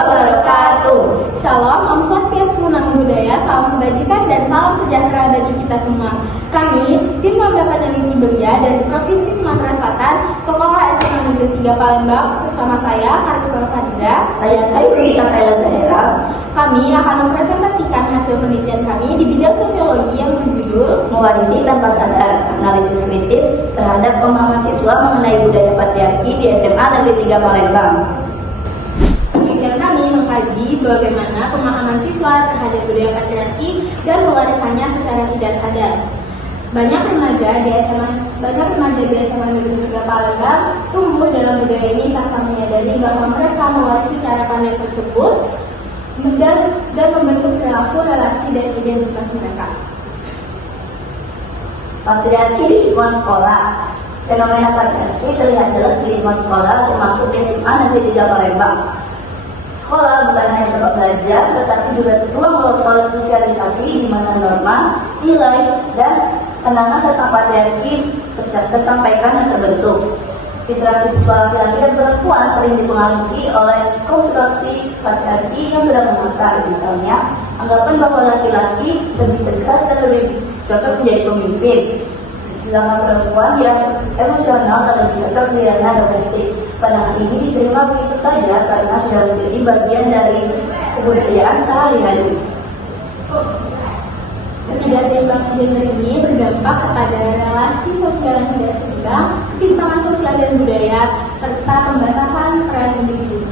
wabarakatuh. Shalom, Om Swastiastu, Namo Buddhaya, salam kebajikan dan salam sejahtera bagi kita semua. Kami, tim Maba Peneliti Belia dari Provinsi Sumatera Selatan, Sekolah SMA Negeri 3 Palembang, bersama saya, Karisma Fadida. Saya Kairisa Kaila Zahera. Kami akan mempresentasikan hasil penelitian kami di bidang sosiologi yang berjudul Mewarisi tanpa sadar, analisis kritis terhadap pemahaman siswa mengenai budaya patriarki di SMA Negeri 3 Palembang. Penelitian kami mengkaji bagaimana pemahaman siswa terhadap budaya patriarki dan pewarisannya secara tidak sadar. Banyak remaja di SMA Negeri 3 Palembang tumbuh dalam budaya ini tanpa menyadari bahwa mereka mewarisi cara pandang tersebut dan membentuk perilaku, relasi, dan identitas mereka. Patriarki di lingkungan sekolah. Fenomena patriarki terlihat jelas di lingkungan sekolah, termasuk di SMA Negeri 3 Palembang. Sekolah bukan hanya tempat belajar, tetapi juga ruang sosialisasi di mana norma, nilai, dan pandangan tentang patriarki tersampaikan dan terbentuk. Interaksi siswa laki-laki dan perempuan sering dipengaruhi oleh konstruksi patriarki yang sudah mengakar. Misalnya, anggapan bahwa laki-laki lebih tegas dan lebih cocok menjadi pemimpin, sedangkan perempuan yang emosional dan lebih cocok di ranah domestik. Pandangan ini diterima begitu saja karena sudah menjadi bagian dari kebudayaan sehari-hari. Ketidakseimbangan gender ini berdampak kepada relasi sosial yang tidak seimbang, ketimpangan sosial dan budaya, serta pembatasan peran individu.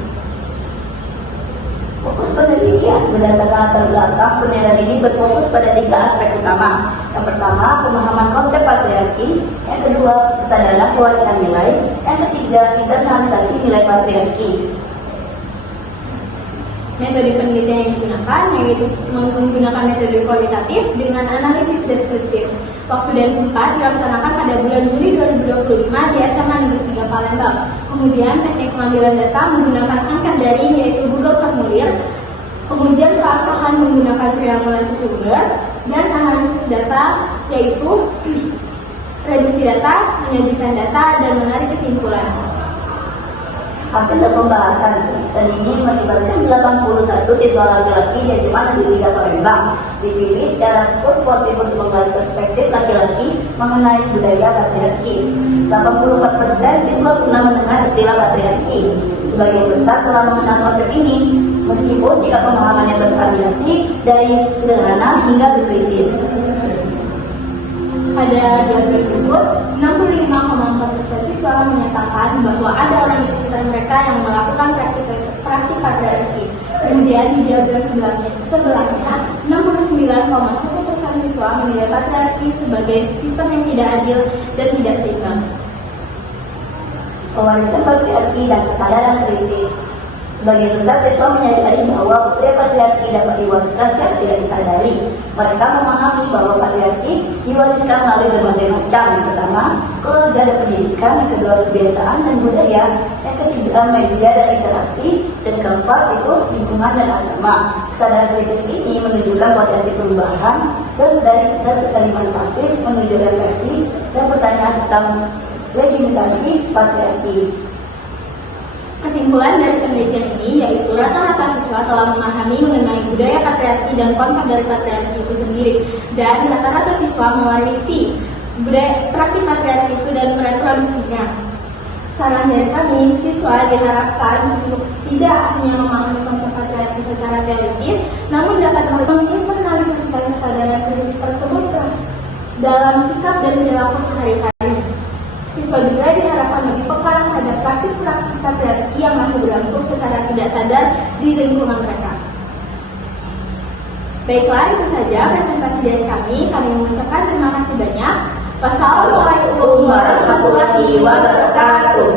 Fokus penelitian berdasarkan latar belakang penelitian ini berfokus pada 3 aspek utama. Yang pertama, pemahaman konsep patriarki. Yang kedua, kesadaran pewarisan nilai. Yang ketiga, internalisasi nilai patriarki. Metode penelitian yang digunakan yaitu menggunakan metode kualitatif dengan analisis deskriptif. Waktu dan tempat dilaksanakan pada bulan Juli 2025 di SMA Negeri 3 Palembang. Kemudian teknik pengambilan data menggunakan angkat daring yaitu Google Formulir. Kemudian keabsahan menggunakan triangulasi sumber dan analisis data yaitu reduksi data, menyajikan data, dan menarik kesimpulan. Hasil dari pembahasan dan ini melibatkan 81 siswa laki-laki di SMA Negeri 3 Palembang. Dipilih secara purposif untuk menggali perspektif laki-laki mengenai budaya patriarki. 84% siswa pernah mendengar istilah patriarki. Sebagian besar telah mengenal konsep ini, meskipun tidak pemahamannya bervariasi dari sederhana hingga kritis. Pada diagram berikut, 65,4% siswa menyatakan bahwa ada orang di sekitar mereka yang melakukan praktik patriarki. Kemudian di diagram sebelahnya 69,1% siswa menilai patriarki sebagai sistem yang tidak adil dan tidak seimbang. Pewarisan patriarki dan kesadaran kritis. Sebagian besar siswa menyadari bahwa budaya patriarki dapat diwariskan secara tidak disadari. Mereka memahami bahwa patriarki diwariskan melalui berbagai macam. Yang pertama, keluarga dan pendidikan. Yang kedua, kebiasaan dan budaya. Yang ketiga, media dan interaksi. Dan keempat, itu lingkungan dan agama. Kesadaran kritis ini menunjukkan potensi perubahan dan dari kalimat pasif menuju refleksi dan pertanyaan tentang legitimasi patriarki. Kesimpulan dari penelitian ini yaitu rata-rata siswa telah memahami mengenai budaya patriarki dan konsep dari patriarki itu sendiri, dan rata-rata siswa mewarisi budaya praktik patriarki itu dan mereproduksinya. Saran dari kami, siswa diharapkan untuk tidak hanya memahami konsep patriarki secara teoritis, namun dapat menginternalisasikan kesadaran kritis tersebut dalam sikap dan perilaku sehari-hari. Siswa juga diharapkan lebih peka terhadap praktik-praktik patriarki yang masih berlangsung secara tidak sadar di lingkungan mereka. Baiklah, itu saja presentasi dari kami. Kami mengucapkan terima kasih banyak. Wassalamualaikum warahmatullahi wabarakatuh.